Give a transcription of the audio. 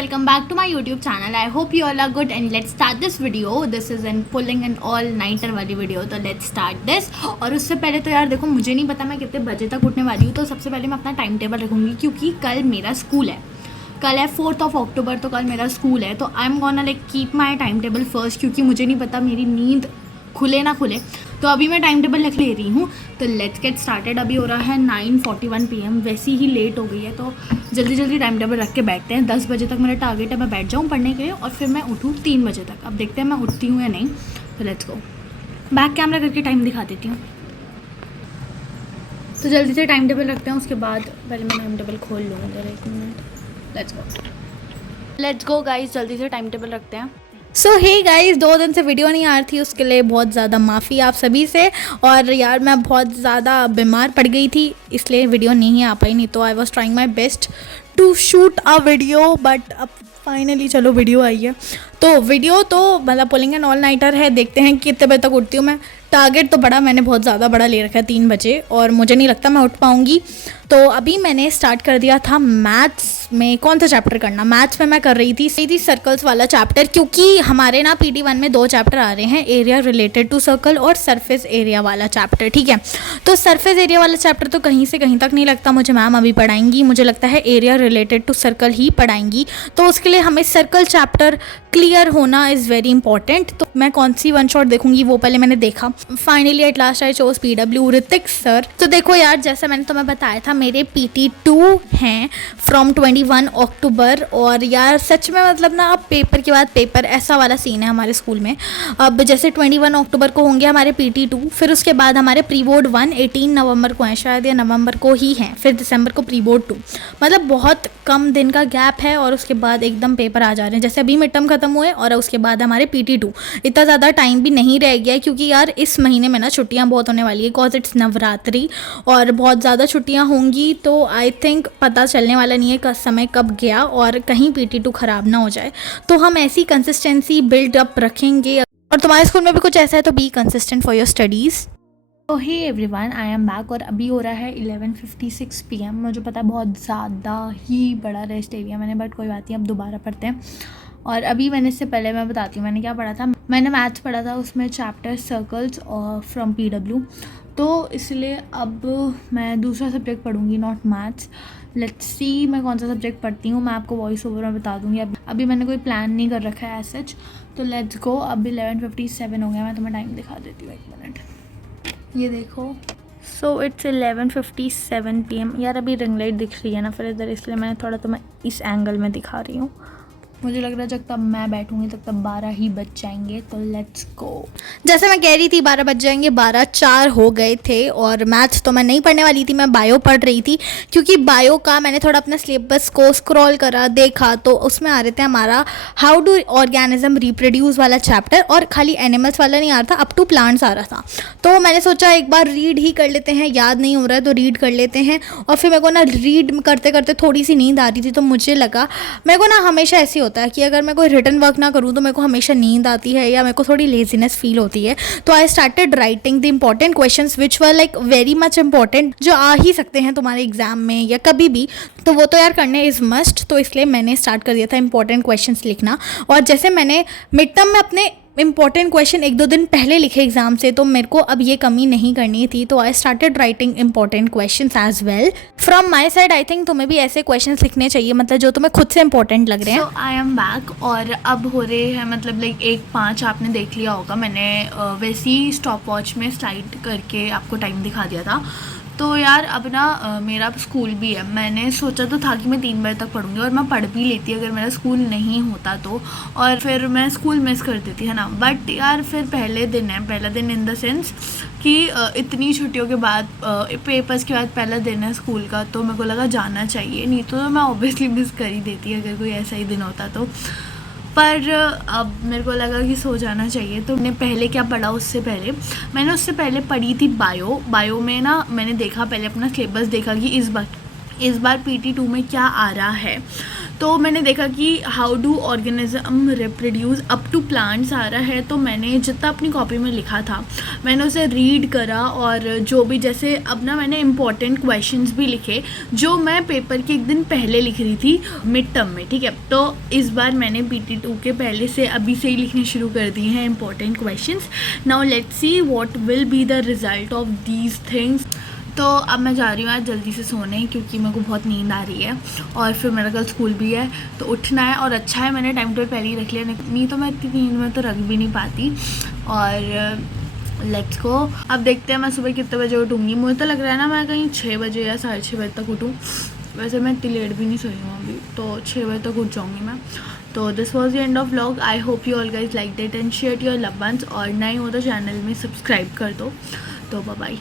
welcome back to my YouTube channel. I hope you all are good and let's start this video. This is an pulling and all nighter वाली video, तो let's start this. और उससे पहले तो यार देखो, मुझे नहीं पता मैं कितने बजे तक उठने वाली हूँ, तो सबसे पहले मैं अपना टाइम टेबल रखूँगी क्योंकि कल मेरा स्कूल है। कल है 4 अक्टूबर, तो कल मेरा स्कूल है, तो I am gonna like keep my time table first क्योंकि मुझे नहीं पता मेरी नींद खुले ना खुले। तो अभी मैं टाइम टेबल रख ले रही हूँ, तो लेट्स गेट स्टार्टेड। अभी हो रहा है 9:41 PM, वैसी ही लेट हो गई है, तो जल्दी जल्दी टाइम टेबल रख के बैठते हैं। 10 बजे तक मेरा टारगेट है मैं बैठ जाऊँ पढ़ने के लिए और फिर मैं उठूँ 3 बजे तक। अब देखते हैं मैं उठती हूँ या नहीं, तो लेट्स गो। बैक कैमरा करके टाइम दिखा देती हूँ। तो जल्दी से टाइम टेबल रखते हैं, उसके बाद पहले मैं टाइम टेबल खोल लूँगी जरा 1 मिनट। लेट्स गो गाइस, जल्दी से टाइम टेबल रखते हैं। सो हे गाइस, 2 दिन से वीडियो नहीं आ रही थी, उसके लिए बहुत ज़्यादा माफ़ी आप सभी से। और यार मैं बहुत ज़्यादा बीमार पड़ गई थी, इसलिए वीडियो नहीं आ पाई, नहीं तो I was trying my best to shoot a video, but अब फाइनली चलो वीडियो आई है। तो वीडियो तो मतलब पुलिंग एंड ऑल नाइटर है, देखते हैं कि कितने बजे तक उठती हूँ मैं। टारगेट तो मैंने बहुत ज़्यादा बड़ा ले रखा है 3 बजे, और मुझे नहीं लगता मैं उठ पाऊँगी। तो अभी मैंने स्टार्ट कर दिया था मैथ्स में। कौन सा चैप्टर करना, मैथ्स में मैं कर रही थी सर्कल्स वाला चैप्टर, क्योंकि हमारे ना PD1 में 2 चैप्टर आ रहे हैं, एरिया रिलेटेड टू सर्कल और सरफेस एरिया वाला चैप्टर, ठीक है। तो सरफेस एरिया वाला चैप्टर तो कहीं से कहीं तक नहीं लगता मुझे मैम अभी पढ़ाएंगी, मुझे लगता है एरिया रिलेटेड टू सर्कल ही पढ़ाएंगी। तो उसके लिए हमें सर्कल चैप्टर क्लियर होना इज़ वेरी इंपॉर्टेंट। तो मैं कौन सी वन शॉट देखूंगी वो पहले मैंने देखा। Finally at last I chose PW Hrithik sir. तो देखो यार, जैसा मैंने तुम्हें बताया था, मेरे PT2 हैं फ्रॉम 21 अक्टूबर। और यार सच में मतलब ना, अब पेपर के बाद पेपर, ऐसा वाला सीन है हमारे स्कूल में। अब जैसे 21 अक्टूबर को होंगे हमारे PT2, फिर उसके बाद हमारे प्री बोर्ड 1 18 नवंबर को हैं शायद, या नवंबर को ही हैं, फिर दिसंबर को प्री बोर्ड 2। मतलब बहुत कम दिन का गैप है और उसके बाद एकदम पेपर आ जा रहे हैं। जैसे अभी मिड टर्म खत्म हुए और उसके बाद हमारे PT2। इतना ज़्यादा टाइम भी नहीं रह गया है, क्योंकि यार इस महीने में ना छुट्टियां बहुत होने वाली है, बिकॉज इट्स नवरात्रि और बहुत ज़्यादा छुट्टियां होंगी। तो आई थिंक पता चलने वाला नहीं है समय कब गया और कहीं PT2 ख़राब ना हो जाए। तो हम ऐसी कंसिस्टेंसी बिल्ड अप रखेंगे, और तुम्हारे स्कूल में भी कुछ ऐसा है तो be consistent for your studies. तो hey everyone, I am back, और अभी हो रहा है 11:56 PM। मुझे पता है बहुत ज़्यादा ही बड़ा रेस्ट एरिया मैंने, बट कोई बात नहीं, अब दोबारा पढ़ते हैं। और अभी मैंने, इससे पहले मैं बताती हूँ मैंने क्या पढ़ा था। मैंने मैथ्स पढ़ा था, उसमें चैप्टर सर्कल्स और फ्रॉम PW, तो इसलिए अब मैं दूसरा सब्जेक्ट पढ़ूँगी, नॉट मैथ्स। लेट्स सी मैं कौन सा सब्जेक्ट पढ़ती हूँ, मैं आपको वॉइस ओवर में बता दूँगी। अभी मैंने कोई प्लान नहीं कर रखा है एज सच। तो लेट्स गो। अब 11:57 हो गया, मैं तुम्हें टाइम दिखा देती हूँ 1 मिनट। ये देखो, सो इट्स 11:57 PM। यार अभी रिंग लाइट दिख रही है ना फिर इधर, इसलिए मैंने थोड़ा तुम्हें इस एंगल में दिखा रही हूँ। मुझे लग रहा है जब तब मैं बैठूंगी तब तक 12 ही बज जाएंगे। तो लेट्स गो। जैसे मैं कह रही थी 12 बज जाएंगे, 12:04 हो गए थे। और मैथ्स तो मैं नहीं पढ़ने वाली थी, मैं बायो पढ़ रही थी, क्योंकि बायो का मैंने थोड़ा अपना सिलेबस को स्क्रॉल करा, देखा, तो उसमें आ रहे थे हमारा हाउ डू ऑर्गेनिज्म रिप्रोड्यूस वाला चैप्टर, और खाली एनिमल्स वाला नहीं आ रहा था, अप टू प्लांट्स आ रहा था। तो मैंने सोचा एक बार रीड ही कर लेते हैं, याद नहीं हो रहा है तो रीड कर लेते हैं। और फिर मेरे को ना रीड करते करते थोड़ी सी नींद आ रही थी, तो मुझे लगा, मेरे को ना हमेशा ऐसी होता है कि अगर मैं कोई रिटन वर्क ना करूँ तो मेरे को हमेशा नींद आती है या मेरे को थोड़ी लेजीनेस फील होती है। तो I started writing the important questions which were like very much important, जो आ ही सकते हैं तुम्हारे एग्जाम में या कभी भी, तो वो तो यार करने इज़ मस्ट। तो इसलिए मैंने स्टार्ट कर दिया था इंपॉर्टेंट क्वेश्चंस लिखना। और जैसे मैंने मिड टर्म में अपने इंपॉर्टेंट क्वेश्चन 1-2 दिन पहले लिखे एग्जाम से, तो मेरे को अब ये कमी नहीं करनी थी। तो I started writing important questions as well from my side. I think तुम्हें भी ऐसे क्वेश्चंस लिखने चाहिए, मतलब जो तुम्हें खुद से इंपॉर्टेंट लग रहे हैं। सो आई एम बैक, और अब हो रहे हैं मतलब लाइक 1:05 आपने देख लिया होगा। मैंने वैसे ही स्टॉप वॉच में स्लाइड करके आपको टाइम दिखा दिया था। तो यार अब ना मेरा स्कूल भी है। मैंने सोचा तो था कि मैं 3 बजे तक पढ़ूंगी, और मैं पढ़ भी लेती अगर मेरा स्कूल नहीं होता तो, और फिर मैं स्कूल मिस कर देती है ना। बट यार फिर पहले दिन है, पहला दिन इन द सेंस कि इतनी छुट्टियों के बाद, पेपर्स के बाद पहला दिन है स्कूल का, तो मेरे को लगा जाना चाहिए, नहीं तो मैं ऑब्वियसली मिस कर ही देती अगर कोई ऐसा ही दिन होता तो। पर अब मेरे को लगा कि सो जाना चाहिए। तो मैंने पहले क्या पढ़ा, उससे पहले पढ़ी थी बायो में ना। मैंने देखा, पहले अपना सिलेबस देखा कि इस बार PT2 में क्या आ रहा है। तो मैंने देखा कि how do organism reproduce up to plants आ रहा है। तो मैंने जितना अपनी कॉपी में लिखा था मैंने उसे रीड करा, और जो भी जैसे अब ना मैंने इम्पॉर्टेंट क्वेश्चंस भी लिखे जो मैं पेपर के एक दिन पहले लिख रही थी मिड टर्म में, ठीक है। तो इस बार मैंने PT2 के पहले से अभी से ही लिखने शुरू कर दिए हैं important questions. Now let's see what will be the result of these things. तो अब मैं जा रही हूँ आज जल्दी से सोने, क्योंकि मेरे को बहुत नींद आ रही है और फिर मेरा कल स्कूल भी है तो उठना है। और अच्छा है मैंने टाइम टेबल पहले ही रख लिया, नहीं तो मैं इतनी नींद में तो रख भी नहीं पाती। और लेट्स गो, अब देखते हैं मैं सुबह कितने बजे उठूँगी। मुझे तो लग रहा है ना मैं कहीं 6 बजे या 6:30 बजे तक उठूँ। वैसे मैं इतनी लेट भी नहीं सोई हूँ अभी, तो 6 बजे तक उठ जाऊँगी मैं। तो this was the end of vlog. I hope you all guys like it and share your love once. और नए हो तो चैनल में सब्सक्राइब कर दो। तो बाय बाय।